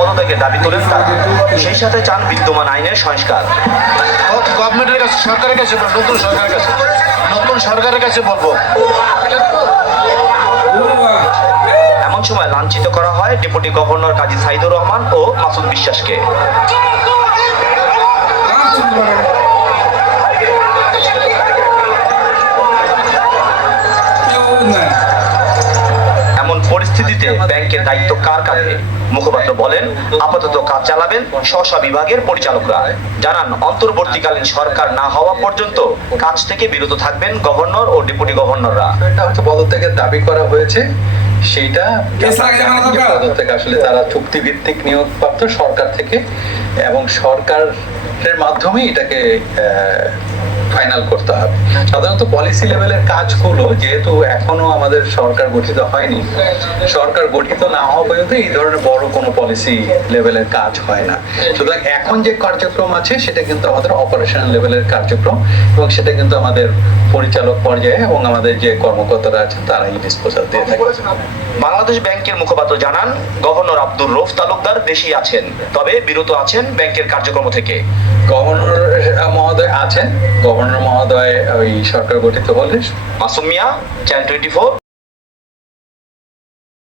পদত্যাগের দাবি তোলেন তারা। সেই সাথে চান বিদ্যমান আইনের সংস্কার। গভর্নমেন্টের কাছে সরকারের কাছে নতুন সরকারের কাছে। নতুন সরকারের কাছে বলব। এমন সময় লাঞ্ছিত করা হয় ডেপুটি গভর্নর কাজী সাইদুর রহমান ও মাসুদ বিশ্বাসকে। এমন পরিস্থিতিতে ব্যাংকের দায়িত্ব কার কাঁধে? মুখপাত্র বলেন আপাতত কাজ চালাবেন স্ব বিভাগের পরিচালকরা। জানান অন্তর্বর্তীকালীন সরকার না হওয়া পর্যন্ত কাজ থেকে বিরত থাকবেন গভর্নর ও ডেপুটি গভর্নররা। এটা হচ্ছে পদত্যাগের দাবি করা হয়েছে? পদত্যাগ আসলে তারা চুক্তিভিত্তিক নিয়োগপ্রাপ্ত সরকার থেকে এবং সরকারের মাধ্যমেই এটাকে ফাইনাল করতে হবে। সাধারণত পলিসি লেভেলের কাজগুলো যেহেতু এখনও আমাদের সরকার গঠিত হয়নি সরকার গঠিত না হওয়া পর্যন্ত এই ধরনের বড় কোনো পলিসি লেভেলের কাজ হয় না। সুতরাং এখন যে কার্যক্রম আছে সেটা কিন্তু আমাদের অপারেশনাল লেভেলের কার্যক্রম এবং সেটা কিন্তু আমাদের পরিচালক পর্যায়ে এবং আমাদের যে কর্মকর্তারা আছেন তারাই ডিসপোজাল দিয়ে থাকে। বাংলাদেশ ব্যাংকের মুখপাত্র জানান গভর্নর আব্দুর রৌফ তালুকদার দেশেই আছেন তবে বিরত আছেন ব্যাংকের কার্যক্রম থেকে। গভর্নর আছেন গভর্নর মহোদয় ওই সরকার গঠিত হলে। মাসুমিয়া চ্যান টোয়েন্টি